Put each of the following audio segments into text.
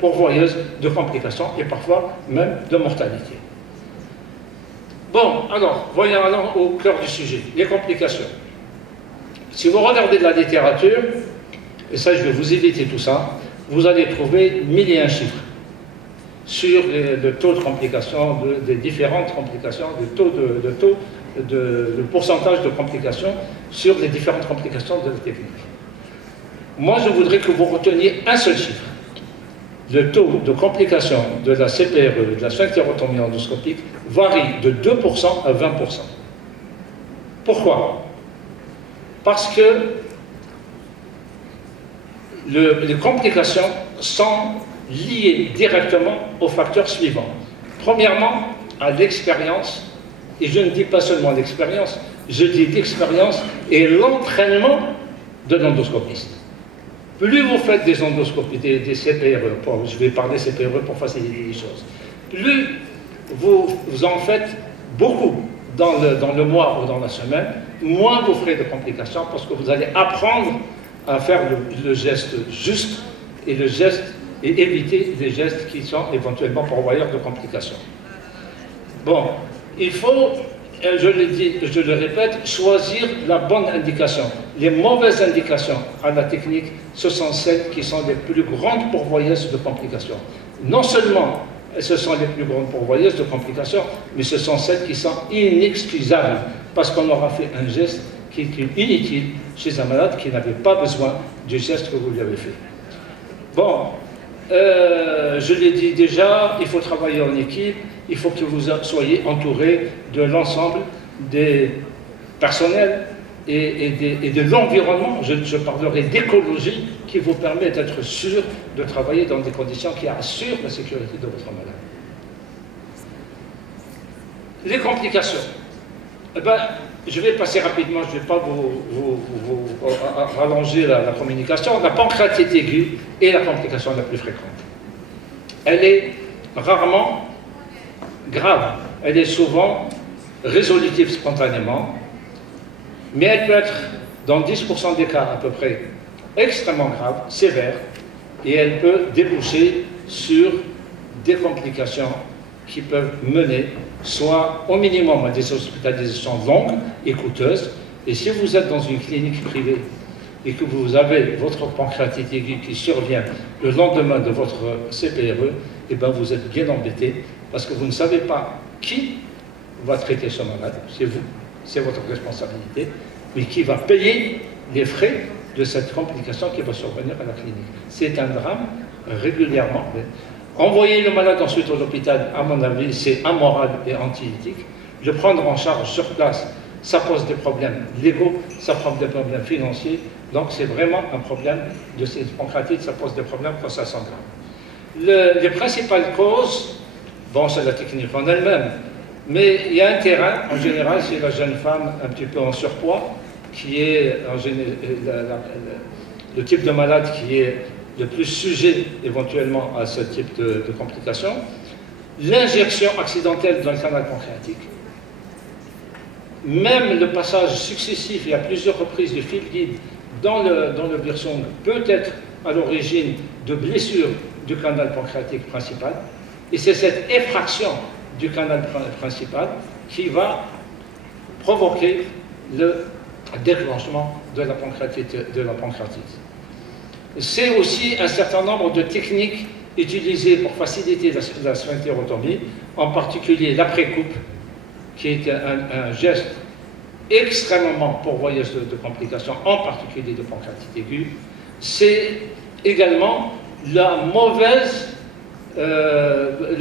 pourvoyeuse de complications et parfois même de mortalité. Bon, alors, voyons alors au cœur du sujet, les complications. Si vous regardez de la littérature, et ça je vais vous éviter tout ça, vous allez trouver 1001 chiffres sur le taux de complications, des différentes complications, le pourcentage de complications sur les différentes complications de la technique. Moi, je voudrais que vous reteniez un seul chiffre. Le taux de complication de la CPRE, de la sphinctérotomie endoscopique, varie de 2% à 20%. Pourquoi? Parce que les complications sont liées directement aux facteurs suivants. Premièrement, à l'expérience, et je ne dis pas seulement l'expérience, je dis l'expérience et l'entraînement de l'endoscopiste. Plus vous faites des endoscopies, des CPRE, je vais parler CPRE pour faciliter les choses, plus vous en faites beaucoup dans le mois ou dans la semaine, moins vous ferez de complications parce que vous allez apprendre à faire le geste juste et éviter les gestes qui sont éventuellement pourvoyeurs de complications. Bon, il faut, je le dis, je le répète, choisir la bonne indication. Les mauvaises indications à la technique, ce sont celles qui sont les plus grandes pourvoyeuses de complications. Non seulement ce sont les plus grandes pourvoyeuses de complications, mais ce sont celles qui sont inexcusables, parce qu'on aura fait un geste qui est inutile chez un malade qui n'avait pas besoin du geste que vous lui avez fait. Bon, je l'ai dit déjà, il faut travailler en équipe, il faut que vous soyez entouré de l'ensemble des personnels et de l'environnement. Je parlerai d'écologie qui vous permet d'être sûr de travailler dans des conditions qui assurent la sécurité de votre malade. Les complications. Eh ben, je vais passer rapidement, je ne vais pas vous rallonger la communication. La pancréatite aiguë est la complication la plus fréquente. Elle est rarement grave, elle est souvent résolutive spontanément, mais elle peut être, dans 10% des cas à peu près, extrêmement grave, sévère, et elle peut déboucher sur des complications qui peuvent mener soit au minimum à des hospitalisations longues et coûteuses, et si vous êtes dans une clinique privée et que vous avez votre pancréatite aiguë qui survient le lendemain de votre CPRE, eh bien vous êtes bien embêté parce que vous ne savez pas qui va traiter ce malade, c'est vous, c'est votre responsabilité, mais qui va payer les frais de cette complication qui va survenir à la clinique. C'est un drame régulièrement. Envoyer le malade ensuite à l'hôpital, à mon avis, c'est amoral et anti-éthique. Le prendre en charge sur place, ça pose des problèmes légaux, ça pose des problèmes financiers. Donc c'est vraiment un problème de ces pancréatites, ça pose des problèmes quand ça s'aggrave. Les principales causes, bon, c'est la technique en elle-même, mais il y a un terrain, en général, c'est la jeune femme un petit peu en surpoids, qui est en général, le type de malade qui est le plus sujet éventuellement à ce type de complications. L'injection accidentelle dans le canal pancréatique, même le passage successif et à plusieurs reprises de fil guide dans le Wirsung peut être à l'origine de blessures du canal pancréatique principal, et c'est cette effraction du canal principal qui va provoquer le déclenchement de la pancréatite. C'est aussi un certain nombre de techniques utilisées pour faciliter la sphinctérotomie, en particulier l'après-coupe, qui est un geste extrêmement pourvoyeur de complications, en particulier de pancréatite aiguë. C'est également le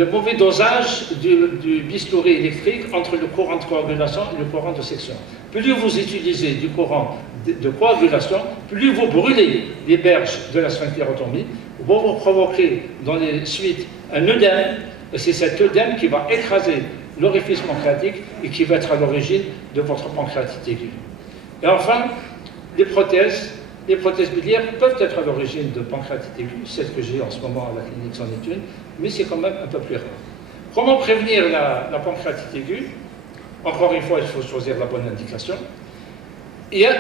mauvais dosage du bistouri électrique entre le courant de coagulation et le courant de section. Plus vous utilisez du courant de coagulation, plus vous brûlez les berges de la sphinctérotomie, vous provoquez dans les suites un œdème, et c'est cet œdème qui va écraser l'orifice pancréatique et qui va être à l'origine de votre pancréatite aiguë. Et enfin, les prothèses biliaires peuvent être à l'origine de pancréatite aiguë, celle que j'ai en ce moment à la clinique c'en est une, mais c'est quand même un peu plus rare. Comment prévenir la pancréatite aiguë? Encore une fois, il faut choisir la bonne indication. Il y a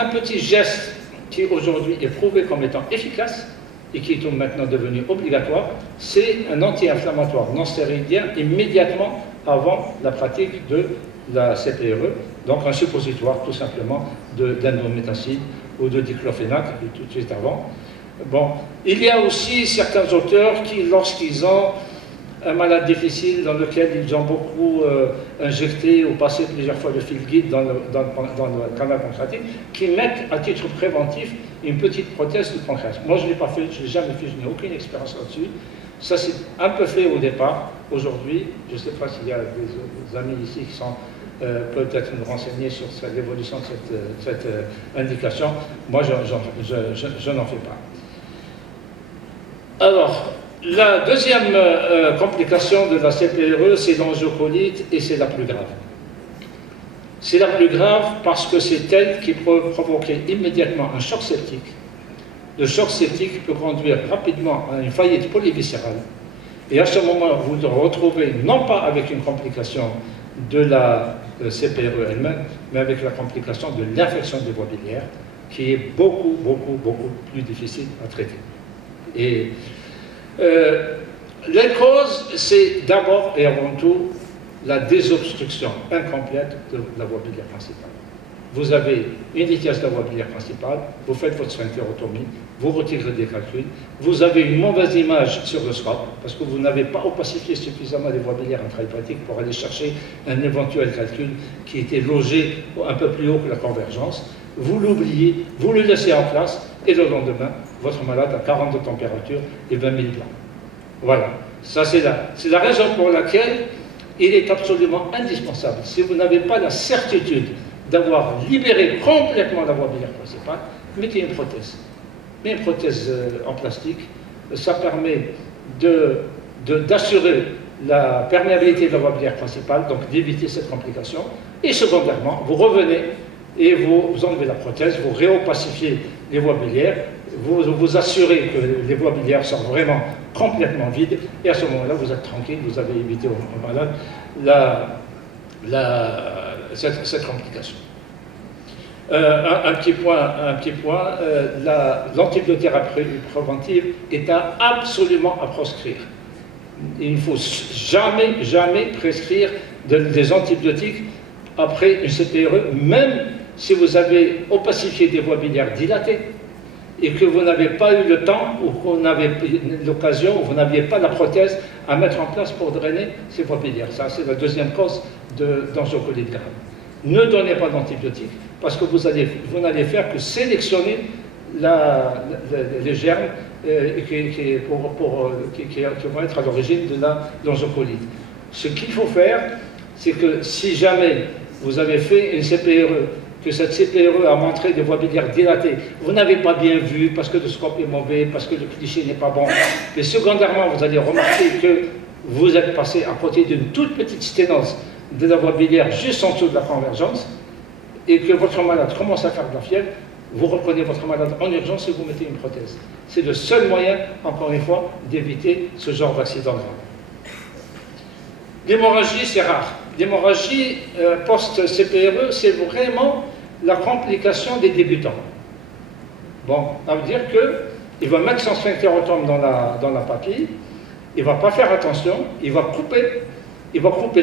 un petit geste qui aujourd'hui est prouvé comme étant efficace, et qui est maintenant devenu obligatoire, c'est un anti-inflammatoire non stéroïdien immédiatement avant la pratique de la CPRE, donc un suppositoire tout simplement d'endométacide ou de diclofénac tout de suite avant. Bon, il y a aussi certains auteurs qui, lorsqu'ils ont un malade difficile dans lequel ils ont beaucoup injecté ou passé plusieurs fois le fil guide dans le canal pancréatique, qui mettent à titre préventif une petite prothèse du pancréas. Moi, je ne l'ai pas fait, je ne l'ai jamais fait, je n'ai aucune expérience là-dessus. Ça, c'est un peu fait au départ. Aujourd'hui, je ne sais pas s'il y a des amis ici qui sont peut-être nous renseigner sur l'évolution de cette indication. Moi, je n'en fais pas. Alors, la deuxième complication de la CPRE, c'est l'angiocolite et c'est la plus grave. C'est la plus grave parce que c'est elle qui peut provoquer immédiatement un choc septique. Le choc septique peut conduire rapidement à une faillite polyviscérale. Et à ce moment, vous vous retrouvez non pas avec une complication de la CPRE elle-même, mais avec la complication de l'infection des voies biliaires, qui est beaucoup plus difficile à traiter. Et les causes, c'est d'abord et avant tout la désobstruction incomplète de la voie biliaire principale. Vous avez une lithiase de la voie biliaire principale, vous faites votre sphinctérotomie, vous retirez des calculs, vous avez une mauvaise image sur le scope, parce que vous n'avez pas opacifié suffisamment les voies biliaires intra-hépatiques pour aller chercher un éventuel calcul qui était logé un peu plus haut que la convergence. Vous l'oubliez, vous le laissez en place, et le lendemain, votre malade a 40 de température et 20 000 blancs. Voilà, ça c'est la raison pour laquelle il est absolument indispensable, si vous n'avez pas la certitude d'avoir libéré complètement la voie biliaire principale, mettez une prothèse. Mais une prothèse en plastique, ça permet d'assurer la perméabilité de la voie biliaire principale, donc d'éviter cette complication. Et secondairement, vous revenez et vous enlevez la prothèse, vous réopacifiez les voies biliaires, vous assurez que les voies biliaires sont vraiment complètement vides, et à ce moment-là, vous êtes tranquille, vous avez évité au malade cette complication. Un petit point, l'antibiothérapie préventive est absolument à proscrire. Il ne faut jamais prescrire des antibiotiques après une CPRE, même si vous avez opacifié des voies biliaires dilatées et que vous n'avez pas eu le temps ou que vous n'avez l'occasion, ou vous n'aviez pas la prothèse à mettre en place pour drainer ces voies biliaires. Ça, c'est la deuxième cause d'angiocolite grave. Ne donnez pas d'antibiotiques parce que vous n'allez faire que sélectionner les germes qui vont être à l'origine de l'angiocolite. Ce qu'il faut faire, c'est que si jamais vous avez fait une CPRE, que cette CPRE a montré des voies biliaires dilatées, vous n'avez pas bien vu parce que le scope est mauvais, parce que le cliché n'est pas bon, mais secondairement, vous allez remarquer que vous êtes passé à côté d'une toute petite sténose de la voie biliaire juste en dessous de la convergence, et que votre malade commence à faire de la fièvre, vous reprenez votre malade en urgence et vous mettez une prothèse. C'est le seul moyen, encore une fois, d'éviter ce genre d'accident grave. L'hémorragie, c'est rare. L'hémorragie post-CPRE, c'est vraiment la complication des débutants. Bon, ça veut dire qu'il va mettre son sphinctérotome dans la papille, il ne va pas faire attention, il va couper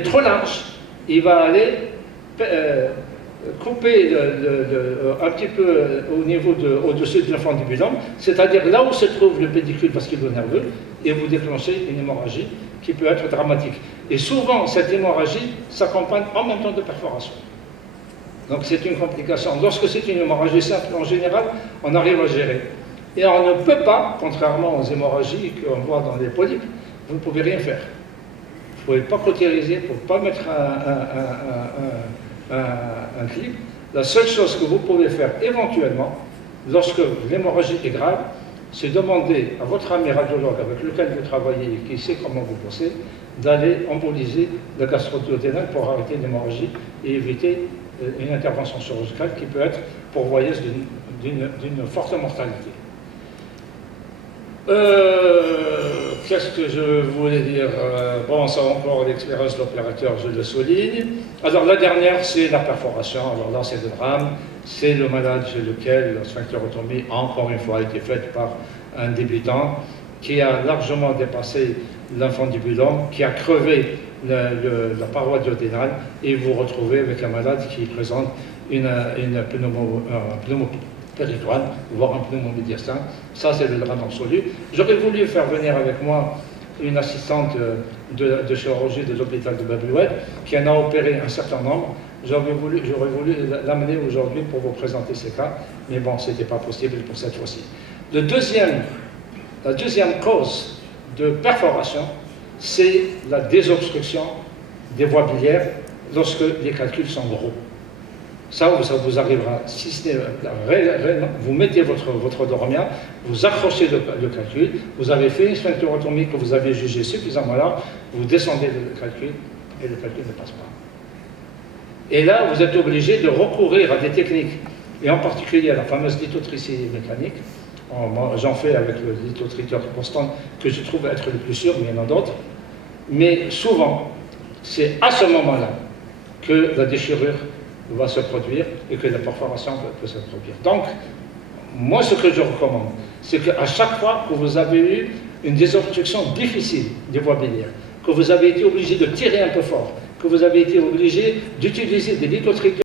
trop large, il va aller couper un petit peu au-dessus de l'infundibulum, c'est-à-dire là où se trouve le pédicule vasculo-nerveux, et vous déclenchez une hémorragie qui peut être dramatique. Et souvent, cette hémorragie s'accompagne en même temps de perforation. Donc c'est une complication. Lorsque c'est une hémorragie simple, en général, on arrive à gérer. Et on ne peut pas, contrairement aux hémorragies qu'on voit dans les polypes, vous ne pouvez rien faire. Vous ne pouvez pas cautériser, vous ne pouvez pas mettre un clip. La seule chose que vous pouvez faire éventuellement, lorsque l'hémorragie est grave, c'est demander à votre ami radiologue avec lequel vous travaillez et qui sait comment vous bossez, d'aller emboliser le gastro-duodénal pour arrêter l'hémorragie et éviter une intervention chirurgicale qui peut être pourvoyeuse d'une forte mortalité. Qu'est-ce que je voulais dire? Bon, ça encore l'expérience de l'opérateur, je le souligne. Alors la dernière, c'est la perforation. Alors là, c'est le drame. C'est le malade chez lequel la sphinctérotomie, encore une fois, a été faite par un débutant qui a largement dépassé l'infundibulum, qui a crevé la paroi duodénale, et vous vous retrouvez avec un malade qui présente une pneumopéridoine, voire un pneumomédiastin. Ça, c'est le drame absolu. J'aurais voulu faire venir avec moi une assistante de chirurgie de l'hôpital de Babeloued, qui en a opéré un certain nombre. J'aurais voulu l'amener aujourd'hui pour vous présenter ces cas, mais bon, ce n'était pas possible pour cette fois-ci. La deuxième cause de perforation, c'est la désobstruction des voies biliaires lorsque les calculs sont gros. Ça vous arrivera, si ce n'est vous mettez votre dormia, vous accrochez le calcul, vous avez fait une sphinctérotomie que vous avez jugée suffisamment large, vous descendez le calcul et le calcul ne passe pas. Et là, vous êtes obligé de recourir à des techniques, et en particulier à la fameuse lithotricie mécanique. J'en fais avec le lithotriteur Boston, que je trouve être le plus sûr, mais il y en a d'autres. Mais souvent, c'est à ce moment-là que la déchirure va se produire et que la perforation peut se produire. Donc, moi, ce que je recommande, c'est qu'à chaque fois que vous avez eu une désobstruction difficile des voies biliaires, que vous avez été obligé de tirer un peu fort, que vous avez été obligé d'utiliser des lithotriteurs